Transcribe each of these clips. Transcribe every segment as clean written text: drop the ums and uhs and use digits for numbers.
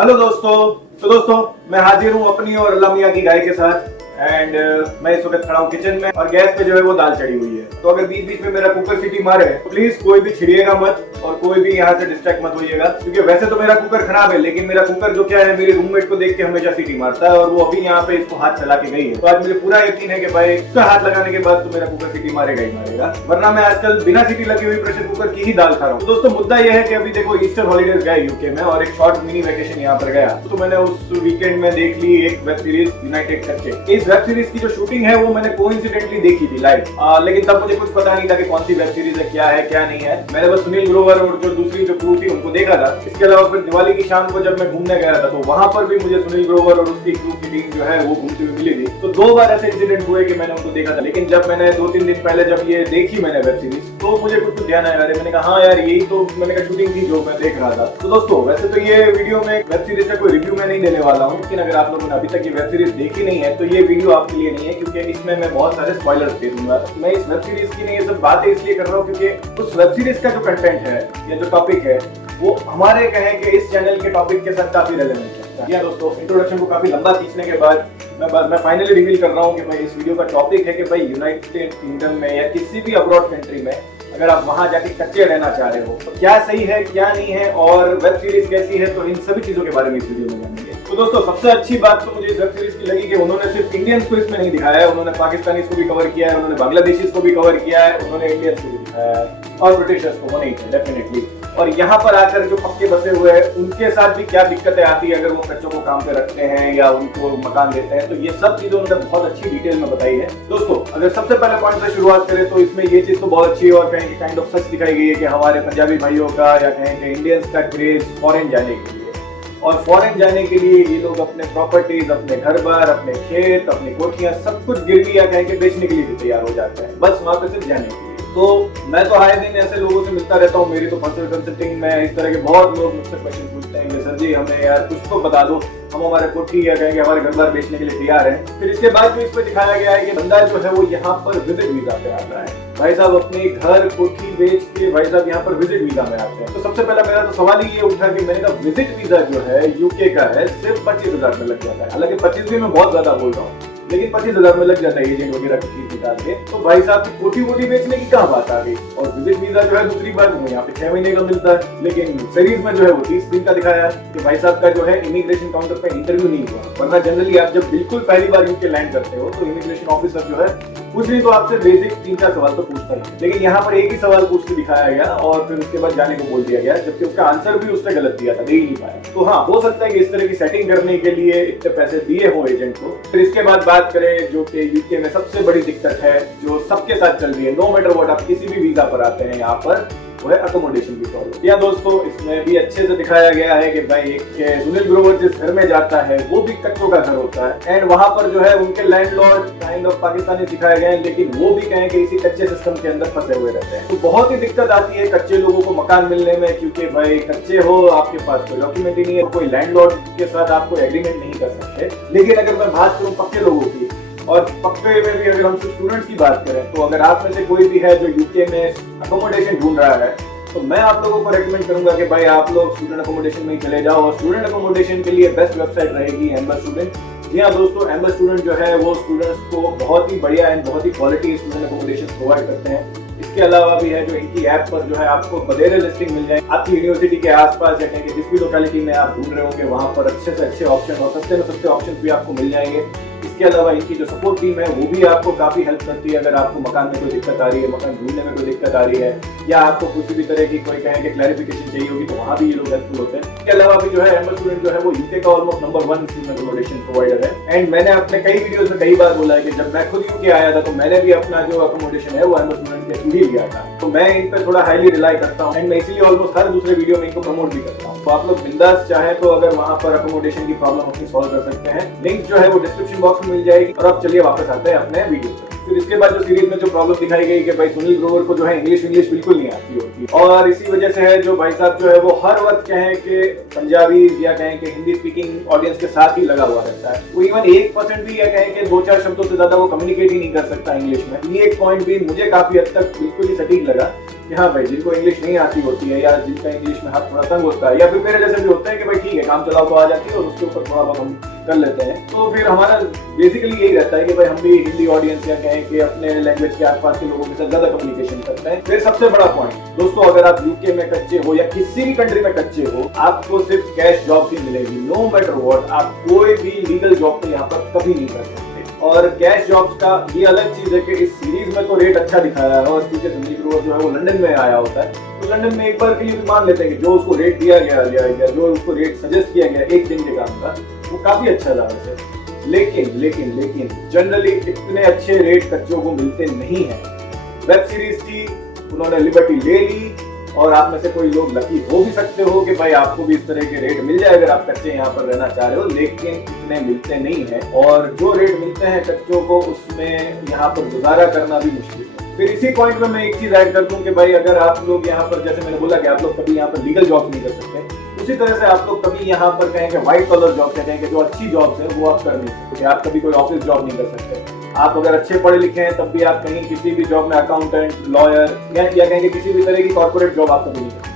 Hello दोस्तों। तो दोस्तों मैं हाजिर हूँ अपनी और अल्लाह मियां की गाय के साथ एंड मैं इस वक्त खड़ा हूँ किचन में और गैस पे जो है वो दाल चढ़ी हुई है। तो अगर बीच बीच में मेरा कुकर सीटी मारे तो प्लीज कोई भी छिड़िएगा मत और कोई भी यहाँ से डिस्ट्रैक्ट मत होइएगा, क्योंकि वैसे तो मेरा कुकर खराब है लेकिन मेरा कुकर जो क्या है मेरे रूममेट को देख के हमेशा सीटी मारता है और वो अभी यहाँ पे इसको हाथ चला के गई है। तो आज मुझे पूरा यकीन है कि भाई उसका हाथ लगाने के बाद तो मेरा कुकर सीटी मारेगा ही मारेगा, वरना मैं आजकल बिना सीटी लगी हुई प्रेशर कुकर की ही दाल खा रहा हूँ। तो दोस्तों मुद्दा यह है कि अभी देखो ईस्टर हॉलीडेज गए यूके में और एक शॉर्ट मिनी वेकेशन यहाँ पर गया, तो मैंने उस वीकेंड में देख ली एक वेब सीरीज यूनाइटेड करके। इस वेब सीरीज की जो शूटिंग है वो मैंने कोइंसिडेंटली देखी थी लाइव, लेकिन तब मुझे कुछ पता नहीं था कि कौन सी वेब सीरीज है, क्या है क्या नहीं है। मैंने बस सुनील ग्रोवर और जो दूसरी जो क्रू थी उनको देखा था। इसके अलावा फिर दिवाली की शाम को जब मैं घूमने गया था तो वहां पर भी मुझे सुनील ग्रोवर और उसकी क्रू की टीम जो है वो घूमती हुई मिली थी। तो 2 बार ऐसे इंसिडेंट हुए कि मैंने उनको देखा था, लेकिन जब मैंने 2-3 दिन पहले जब ये देखी मैंने वेब सीरीज तो मुझे कुछ ध्यान आया। मैंने कहा हाँ यार यही तो मैंने कहा शूटिंग थी जो मैं देख रहा था। तो दोस्तों वैसे तो ये वीडियो में वेब सीरीज का कोई रिव्यू मैं नहीं देने वाला हूँ, लेकिन अगर आप लोगों ने अभी तक ये वेब सीरीज देखी नहीं है तो ये वीडियो आपके लिए नहीं है, क्योंकि इसमें मैं बहुत सारे स्पॉयलर्स दे दूंगा। मैं इस वेब सीरीज की नहीं ये सब बातें इसलिए कर रहा हूँ क्योंकि उस वेब सीरीज का जो कंटेंट है या जो टॉपिक है वो हमारे कहें कि इस चैनल के टॉपिक के साथ काफी रेलेवेंट है। या दोस्तों इंट्रोडक्शन को काफी लंबा खींचने के बाद मैं फाइनली रिवील कर रहा हूँ कि भाई इस वीडियो का टॉपिक है कि भाई यूनाइटेड किंगडम में या किसी भी अब्रॉड कंट्री में अगर आप वहां जाके कच्चे रहना चाह रहे हो तो क्या सही है क्या नहीं है और वेब सीरीज कैसी है, तो इन सभी चीजों के बारे में इस वीडियो में जानेंगे। तो दोस्तों सबसे अच्छी बात तो मुझे इस वेब सीरीज की लगी कि उन्होंने सिर्फ इंडियंस को इसमें नहीं दिखाया है, उन्होंने पाकिस्तानीज को भी कवर किया है, उन्होंने बांग्लादेशीज को भी कवर किया है, उन्होंने इंडियंस को भी दिखाया है और ब्रिटिशर्स को, वो नहीं थे डेफिनेटली। और यहाँ पर आकर जो पक्के बसे हुए हैं उनके साथ भी क्या दिक्कतें आती है अगर वो बच्चों को काम पे रखते हैं या उनको मकान देते हैं, तो ये सब चीजें उन्होंने बहुत अच्छी डिटेल में बताई है। दोस्तों अगर सबसे पहले पॉइंट से शुरुआत करें तो इसमें ये चीज तो बहुत अच्छी है और कहीं काइंड ऑफ सच दिखाई गई है कि हमारे पंजाबी भाइयों का या कहें कि इंडियंस का क्रेज फॉरेन जाने के लिए, और फॉरेन जाने के लिए ये लोग अपने प्रॉपर्टीज, अपने घर बार, अपने खेत, अपनी कोठियां सब कुछ गिरवी या कहें कि बेचने के लिए भी तैयार हो जाते हैं, बस वहां पे सिर्फ जाने के लिए। तो मैं तो आए दिन ऐसे लोगों से मिलता रहता हूँ, मेरी तो पर्सनल कंसल्टिंग में इस तरह के बहुत लोग मुझसे क्वेश्चन पूछते हैं कि सर जी हमें यार कुछ तो बता दो, हम हमारे कोठी या कहेंगे हमारे घर बार बेचने के लिए तैयार हैं। फिर इसके बाद भी इसमें दिखाया गया है कि बंदा जो है वो यहाँ पर विजिट वीजा पे आता है। भाई साहब अपने घर कोठी बेच के भाई साहब यहाँ पर विजिट वीजा में आते हैं। तो सबसे पहला मेरा तो सवाल ही ये उठा कि मैंने कहा विजिट वीजा जो है यूके का है सिर्फ 25,000 में लग जाता है। हालांकि 25 भी मैं बहुत ज्यादा बोल रहा हूँ, लेकिन 25,000 में लग जाता है एजेंट वगैरह की फीस निकाल के। तो भाई साहब की कोठी वोटी बेचने की क्या बात आ गई। और विजिट वीजा जो है दूसरी बात वो यहाँ पे 6 महीने का मिलता है, लेकिन सीरीज में जो है वो 30 दिन का दिखाया है कि भाई साहब का जो है इमिग्रेशन काउंटर पे इंटरव्यू नहीं हुआ। वरना जनरली आप जब बिल्कुल पहली बार यूके लैंड करते हो तो इमिग्रेशन ऑफिसर जो है कुछ नहीं तो आपसे बेसिक 3-4 सवाल तो पूछता ही, लेकिन यहाँ पर एक ही सवाल पूछ के दिखाया गया और फिर उसके बाद जाने को बोल दिया गया, जबकि उसका आंसर भी उसने गलत दिया था, दे ही नहीं पाया। तो हाँ हो सकता है कि इस तरह की सेटिंग करने के लिए इतने पैसे दिए हो एजेंट को। फिर इसके बाद बात करें जो कि यूके में सबसे बड़ी दिक्कत है जो सबके साथ चल रही है, नो मैटर व्हाट आप किसी भी वीजा पर आते हैं यहाँ पर, वो है अकोमोडेशन की प्रॉब्लम। या दोस्तों इसमें भी अच्छे से दिखाया गया है कि भाई एक सुनील ग्रोवर जिस घर में जाता है वो भी कच्चों का घर होता है एंड वहां पर जो है उनके लैंडलॉर्ड काइंड ऑफ पाकिस्तानी दिखाए गए हैं, लेकिन वो भी कहें कि इसी कच्चे सिस्टम के अंदर फंसे हुए रहते हैं। तो बहुत ही दिक्कत आती है कच्चे लोगों को मकान मिलने में, क्योंकि भाई कच्चे हो, आपके पास कोई डॉक्यूमेंट ही नहीं है, कोई लैंडलॉर्ड के साथ आप कोई एग्रीमेंट नहीं कर सकते। लेकिन अगर मैं बात करूं पक्के लोगों की, और पक्के में भी अगर हम स्टूडेंट्स की बात करें, तो अगर आप में से कोई भी है जो यूके में अकोमोडेशन ढूंढ रहा है तो मैं आप लोगों को रेकमेंड करूंगा कि भाई आप लोग स्टूडेंट अकोमोडेशन में ही चले जाओ। और स्टूडेंट अकोमोडेशन के लिए बेस्ट वेबसाइट रहेगी एम्बर स्टूडेंट। जी हाँ दोस्तों, एम्बर स्टूडेंट जो है वो स्टूडेंट्स को बहुत ही बढ़िया एंड बहुत ही क्वालिटी स्टूडेंट अकोमोडेशन प्रोवाइड करते हैं। इसके अलावा भी है जो इनकी ऐप पर जो है आपको बदेरे लिस्टिंग मिल जाए आपकी यूनिवर्सिटी के आसपास या कहेंगे जिस भी लोकेलिटी में आप ढूंढ रहे होंगे वहां पर अच्छे से अच्छे ऑप्शन और सस्ते में सस्ते ऑप्शन भी आपको मिल जाएंगे। इसके अलावा इनकी जो सपोर्ट टीम है वो भी आपको काफी हेल्प करती है अगर आपको मकान में कोई दिक्कत आ रही है, मकान ढूंढने में कोई दिक्कत आ रही है, या आपको किसी भी तरह की कोई कहेंगे क्लैरिफिकेशन चाहिए होगी तो वहाँ भी ये लोग हेल्पफुल होते हैं। इसके अलावा भी जो है एम्बर स्टूडेंट जो है वो यूके का almost number 1 student accommodation provider है। एंड मैंने अपने कई वीडियोस में कई बार बोला है कि जब मैं खुद यूके आया था तो मैंने भी अपना जो अकोमोडेशन है वो एम्बर स्टूडेंट के थ्रू ही लिया था। तो मैं इन पर थोड़ा हाईली रिलाई करता हूँ एंड मैं इसीलिए ऑलमोस्ट हर दूसरे वीडियो में इनको प्रमोट भी करता हूँ। तो आप लोग बिंदास चाहे तो अगर वहाँ पर अकोमोडेशन की प्रॉब्लम अपनी सॉल्व कर सकते हैं। लिंक जो है वो डिस्क्रिप्शन बॉक्स में मिल जाएगी। और अब चलिए वापस आते हैं अपने वीडियो पर। फिर इसके बाद जो सीरीज में जो प्रॉब्लम दिखाई गई कि भाई सुनील ग्रोवर को जो है इंग्लिश बिल्कुल नहीं आती होती, और इसी वजह से है जो भाई साहब जो है वो हर वक्त कहें कि पंजाबी या कहें कि हिंदी स्पीकिंग ऑडियंस के साथ ही लगा हुआ रहता है। वो इवन 1% भी या कहें कि 2-4 शब्दों से ज्यादा वो कम्युनिकेट ही नहीं कर सकता इंग्लिश में। ये एक पॉइंट भी मुझे काफी हद तक बिल्कुल ही सटीक लगा कि हाँ भाई, जिनको इंग्लिश नहीं आती होती है या जिनका इंग्लिश में हाथ थोड़ा तंग होता है, या फिर मेरे जैसे भी होता है कि भाई ठीक है काम चलाओ तो आ जाती है और उसके ऊपर थोड़ा बहुत हम कर लेते हैं, तो फिर हमारा बेसिकली यही रहता है कि भाई हम भी हिंदी ऑडियंस या कहें कि अपने लैंग्वेज के आसपास के लोगों के साथ ज्यादा कम्युनिकेशन करते हैं। फिर सबसे बड़ा पॉइंट दोस्तों, अगर आप यूके में कच्चे हो या किसी भी कंट्री में कच्चे हो, आपको सिर्फ कैश जॉब ही मिलेगी। नो मैटर व्हाट, आप कोई भी लीगल जॉब तो यहाँ पर कभी नहीं कर सकते। और कैश जॉब्स का ये अलग चीज है कि इस सीरीज में तो रेट अच्छा दिखाया है, और क्योंकि संदीप ग्रोवर जो है वो लंदन में आया होता है, तो लंदन में एक बार के लिए भी मान लेते हैं कि जो उसको रेट दिया गया या जो उसको रेट सजेस्ट किया गया एक दिन के काम का, वो काफी अच्छा था वैसे। लेकिन जनरली इतने अच्छे रेट कच्चों को मिलते नहीं है। वेब सीरीज थी, उन्होंने लिबर्टी ले ली, और आप में से कोई लोग लकी हो भी सकते हो कि भाई आपको भी इस तरह के रेट मिल जाए अगर आप कच्चे यहाँ पर रहना चाह रहे हो, लेकिन इतने मिलते नहीं हैं, और जो रेट मिलते हैं कच्चों को उसमें यहाँ पर गुजारा करना भी मुश्किल है। फिर इसी पॉइंट में मैं एक चीज ऐड कर दूं कि भाई अगर आप लोग यहाँ पर, जैसे मैंने बोला कि आप लोग कभी यहाँ पर लीगल जॉब नहीं कर सकते, उसी तरह से आप लोग कभी यहाँ पर कहेंगे व्हाइट कॉलर जॉब से कहेंगे जो अच्छी जॉब्स है वो आप कर नहीं सकते। आप कभी कोई ऑफिस जॉब नहीं कर सकते। आप अगर अच्छे पढ़े लिखे हैं तब भी आप कहीं किसी भी जॉब में अकाउंटेंट, लॉयर या कहेंगे किसी भी तरह की कॉर्पोरेट जॉब आप कभी नहीं कर सकते।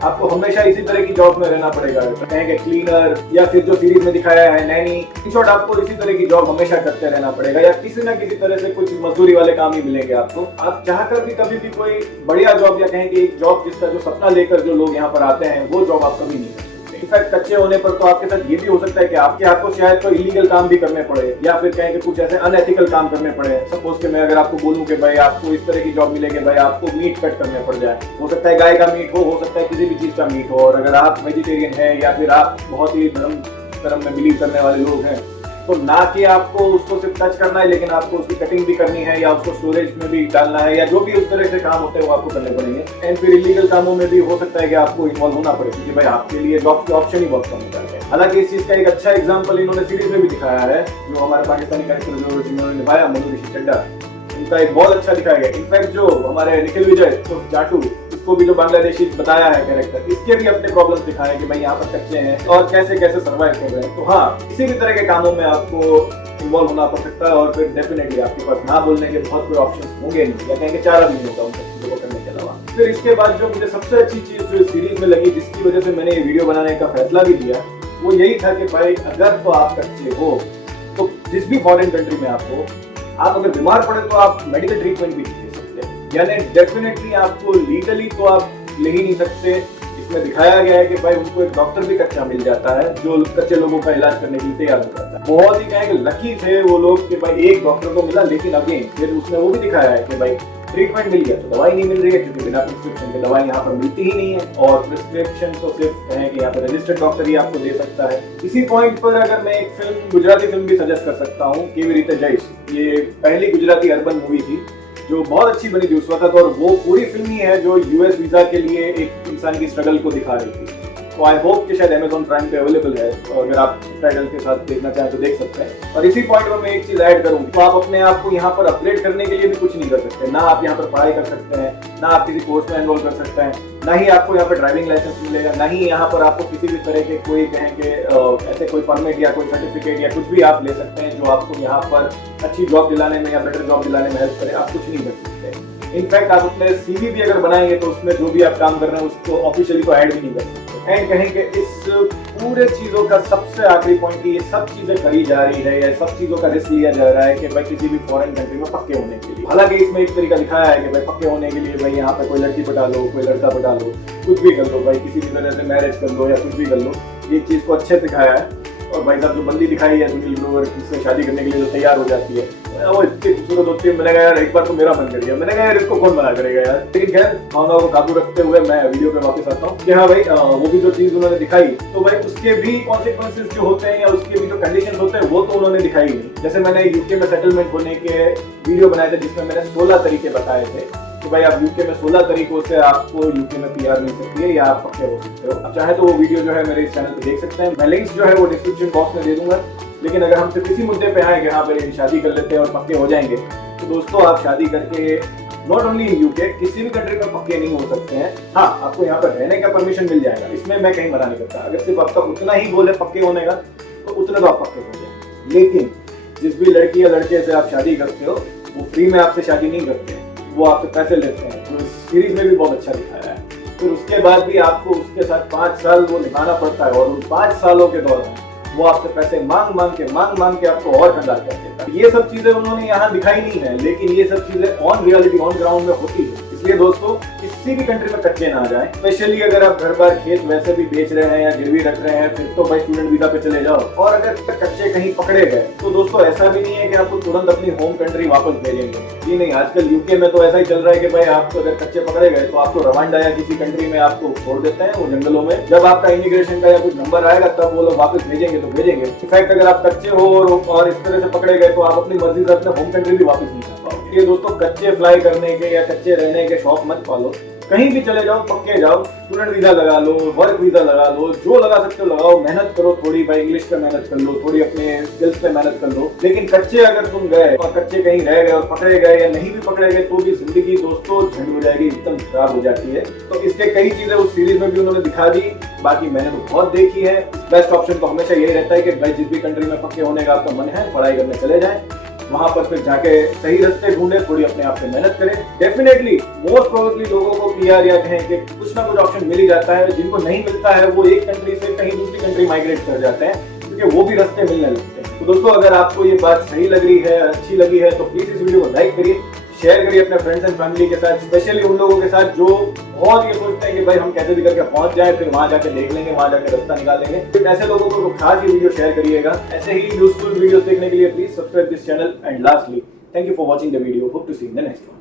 आपको हमेशा इसी तरह की जॉब में रहना पड़ेगा, कहेंगे क्लीनर या फिर जो सीरीज में दिखाया है नैनी, इन शॉर्ट आपको इसी तरह की जॉब हमेशा करते रहना पड़ेगा, या किसी ना किसी तरह से कुछ मजदूरी वाले काम ही मिलेंगे आपको। आप चाहकर भी कभी भी कोई बढ़िया जॉब या कहेंगे एक जॉब जिसका जो सपना लेकर जो लोग यहाँ पर आते हैं वो जॉब आप कभी नहीं कर सकते। इनफैक्ट कच्चे होने पर तो आपके साथ ये भी हो सकता है कि आपके आपको शायद तो इलीगल काम भी करने पड़े, या फिर कहेंगे कुछ ऐसे अनएथिकल काम करने पड़े। सपोज कि मैं अगर आपको बोलूं कि भाई आपको इस तरह की जॉब मिलेगी, भाई आपको मीट कट करने पड़ जाए, हो सकता है गाय का मीट हो सकता है किसी भी चीज का मीट हो, और अगर आप वेजिटेरियन है या फिर आप बहुत ही धर्म में बिलीव करने वाले लोग हैं, तो ना कि आपको उसको सिर्फ टच करना है, लेकिन आपको उसकी कटिंग भी करनी है या उसको स्टोरेज में भी डालना है, या जो भी उस तरह से काम होते हैं वो आपको करने पड़ेंगे। एंड फिर इलीगल कामों में भी हो सकता है कि आपको इन्वॉल्व होना पड़े, क्योंकि भाई आपके लिए जॉब के ऑप्शन ही बहुत कम होता है। हालांकि इस चीज का एक अच्छा एग्जांपल इन्होंने सीरीज में भी दिखाया है, जो हमारे पाकिस्तानी कैरेक्टर जिन्होंने निभाया मनु ऋषि चड्ढा, उनका एक बहुत अच्छा दिखाया गया। इनफैक्ट जो हमारे निखिल विजय तो जाटू, इसको भी जो बांग्लादेशी बताया है कैरेक्टर, इसके भी अपने प्रॉब्लम्स दिखाए कि भाई यहाँ पर कच्चे हैं और कैसे कैसे सर्वाइव कर रहे हैं। तो हाँ, किसी भी तरह के कामों में आपको इन्वॉल्व होना पड़ सकता है, और फिर डेफिनेटली आपके पास ना बोलने के बहुत कोई ऑप्शंस होंगे नहीं, या कहेंगे चारा भी नहीं होगा उन सब चीजों को करने के अलावा। फिर इसके बाद जो मुझे सबसे अच्छी चीज जो सीरीज में लगी, जिसकी वजह से मैंने ये वीडियो बनाने का फैसला भी लिया, वो यही था कि भाई अगर तो आप कच्चे हो तो जिस भी फॉरेन कंट्री में आप हो, आप अगर बीमार पड़े तो आप मेडिकल ट्रीटमेंट भी नहीं ले सकते, यानी डेफिनेटली आपको लीगली तो आप ले ही नहीं सकते। इसमें दिखाया गया है कि भाई उनको एक डॉक्टर भी कच्चा मिल जाता है जो कच्चे लोगों का इलाज करने के लिए तैयार हो जाता है। बहुत ही कहेंगे लकी थे वो लोग कि भाई एक डॉक्टर को मिला, लेकिन अगेन फिर उसने वो भी दिखाया है कि भाई ट्रीटमेंट मिल गया तो दवाई नहीं मिल रही है, क्योंकि बिना प्रिस्क्रिप्शन के दवाई यहाँ पर मिलती ही नहीं है, और प्रिस्क्रिप्शन तो सिर्फ कहें कि यहाँ पर रजिस्टर्ड डॉक्टर ही आपको दे सकता है। इसी पॉइंट पर अगर मैं एक फिल्म, गुजराती फिल्म भी सजेस्ट कर सकता हूँ, केवी रीते जयेश, ये पहली गुजराती अर्बन मूवी थी जो बहुत अच्छी बनी थी उस वक्त, और वो पूरी फिल्म ही है जो यूएस वीजा के लिए एक इंसान की स्ट्रगल को दिखा रही थी। तो आई होप कि शायद Amazon प्राइम पे अवेलेबल है, तो अगर आप सबटाइटल के साथ देखना चाहें तो देख सकते हैं। और इसी पॉइंट में मैं एक चीज ऐड करूं, तो आप अपने आप को यहाँ पर अपग्रेड करने के लिए भी कुछ नहीं कर सकते। ना आप यहाँ पर पढ़ाई कर सकते हैं, ना आप किसी कोर्स में एनरोल कर सकते हैं, ना ही आपको यहाँ पर ड्राइविंग लाइसेंस मिलेगा, ना ही यहाँ पर आपको किसी भी तरह के कोई कहेंगे ऐसे कोई परमिट या कोई सर्टिफिकेट या कुछ भी आप ले सकते हैं जो आपको यहाँ पर अच्छी जॉब दिलाने में या बेटर जॉब दिलाने में हेल्प करे। आप कुछ नहीं कर सकते। इनफैक्ट आप अपने सीवी भी अगर बनाएंगे तो उसमें जो भी आप काम कर रहे हैं उसको ऑफिशियली तो ऐड भी नहीं कर सकते। एंड कहेंगे इस पूरे चीजों का सबसे आखिरी पॉइंट कि ये सब चीजें करी जा रही है या सब चीजों का रिस्क लिया जा रहा है कि भाई किसी भी फॉरेन कंट्री में पक्के होने के लिए। हालांकि इसमें एक तरीका दिखाया है कि भाई पक्के होने के लिए भाई यहाँ पे कोई लड़की पटा लो, कोई लड़का पटा लो, कुछ भी कर लो भाई, किसी भी तरह से मैरिज कर लो या कुछ भी कर लो, ये चीज को अच्छे से दिखाया है। और भाई साहब जो बंदी दिखाई है सुनील ग्रोवर, किससे शादी करने के लिए जो तैयार हो जाती है, वो इतनी खूबसूरत होती है। मैंने कहा यार एक बार तो मेरा मन कर गया, मैंने कहा यार इसको कौन मना करेगा यार। लेकिन खैर भावनाओं को काबू रखते हुए मैं वीडियो पे वापस आता हूँ कि हाँ भाई वो भी जो चीज उन्होंने दिखाई, तो भाई उसके भी कॉन्सिक्वेंसेस जो होते हैं या उसके भी जो कंडीशन होते हैं वो तो उन्होंने दिखाई नहीं। जैसे मैंने यूके में सेटलमेंट होने के वीडियो बनाए थे जिसमें मैंने 16 तरीके बताए थे कि भाई आप यूके में 16 तरीकों से आपको यूके में पीआर मिल सकती है या आप पक्के हो सकते हो। आप चाहे तो वो वीडियो जो है मेरे इस चैनल पे देख सकते हैं, मैं लिंक्स जो है वो डिस्क्रिप्शन बॉक्स में दे दूंगा। लेकिन अगर हम सिर्फ इसी मुद्दे पे आए कि हाँ भाई शादी कर लेते हैं और पक्के हो जाएंगे, तो दोस्तों आप शादी करके नॉट ओनली इन यूके किसी भी कंट्री में पक्के नहीं हो सकते हैं। हाँ, आपको यहाँ पर रहने का परमिशन मिल जाएगा, इसमें मैं कहीं मना नहीं करता। अगर सिर्फ आपका उतना ही गोल है पक्के होने का तो उतने तो आप पक्के हो जाए। लेकिन जिस भी लड़की या लड़के से आप शादी करते हो वो फ्री में आपसे शादी नहीं करते, वो आपसे पैसे लेते हैं। तो इस सीरीज में भी बहुत अच्छा दिखाया है। फिर उसके बाद भी आपको उसके साथ 5 साल वो निभाना पड़ता है और उन 5 सालों के दौरान वो आपसे पैसे मांग मांग के आपको और कंगाल कर देता है। ये सब चीजें उन्होंने यहाँ दिखाई नहीं है, लेकिन ये सब चीजें ऑन रियलिटी ऑन ग्राउंड में होती है। इसलिए दोस्तों किसी भी कंट्री में कच्चे ना आ जाएं, स्पेशली अगर आप घर बार खेत वैसे भी बेच रहे हैं या गिरवी रख रहे हैं, फिर तो भाई स्टूडेंट वीजा पे चले जाओ। और अगर कच्चे कहीं पकड़े गए तो दोस्तों ऐसा भी नहीं है कि आपको तुरंत अपनी होम कंट्री वापस भेजेंगे। जी नहीं, आजकल यूके में तो ऐसा ही चल रहा है कि भाई आपको अगर कच्चे पकड़े गए तो आपको रवांडा या किसी कंट्री में आपको छोड़ देते हैं वो जंगलों में। जब आपका इमिग्रेशन का या कुछ नंबर आएगा तब वो लोग वापस भेजेंगे तो भेजेंगे। इनफैक्ट अगर आप कच्चे हो और इस तरह से पकड़े गए तो आप अपनी मर्जी से अपने होम कंट्री भी वापस नहीं कर पाओगे। ये दोस्तों कच्चे फ्लाई करने के या कच्चे रहने के शौक मत पालो, कहीं भी चले जाओ पक्के जाओ, स्टूडेंट वीजा लगा लो, वर्क वीजा लगा लो, जो लगा सकते हो लगाओ, मेहनत करो थोड़ी, भाई इंग्लिश पे मेहनत कर लो, थोड़ी अपने स्किल्स पे मेहनत कर लो। लेकिन कच्चे अगर तुम गए और कच्चे कहीं रह गए और पकड़े गए या नहीं भी पकड़े गए तो भी जिंदगी दोस्तों झंड हो जाएगी, एकदम खराब हो जाती है। तो इसके कई चीजें उस सीरीज में भी उन्होंने दिखा दी, बाकी मैंने तो बहुत देखी है। बेस्ट ऑप्शन तो हमेशा यही रहता है कि भाई जिस भी कंट्री में पक्के होने का आपका मन है पढ़ाई करने चले जाएं, वहां पर फिर जाके सही रास्ते ढूंढे, थोड़ी अपने आप पे मेहनत करें। डेफिनेटली मोस्ट प्रोबेबली लोगों को पीआर या कहें कि कुछ ना कुछ ऑप्शन मिल ही जाता है। जिनको नहीं मिलता है वो एक कंट्री से कहीं दूसरी कंट्री माइग्रेट कर जाते हैं क्योंकि वो भी रास्ते मिलने लगते हैं। तो दोस्तों अगर आपको ये बात सही लग रही है, अच्छी लगी है तो प्लीज इस वीडियो को लाइक करिए, शेयर करिए अपने फ्रेंड्स एंड फैमिली के साथ, स्पेशली उन लोगों के साथ जो बहुत ये सोचते हैं कि भाई हम कैसे भी करके पहुंच जाए, फिर वहां जाके देख लेंगे, वहां जाके रास्ता निकाल लेंगे। फिर ऐसे लोगों को खास ये वीडियो शेयर करिएगा। ऐसे ही यूजफुल वीडियोस देखने के लिए please subscribe this channel and lastly thank you for watching the video. Hope to see in the next one.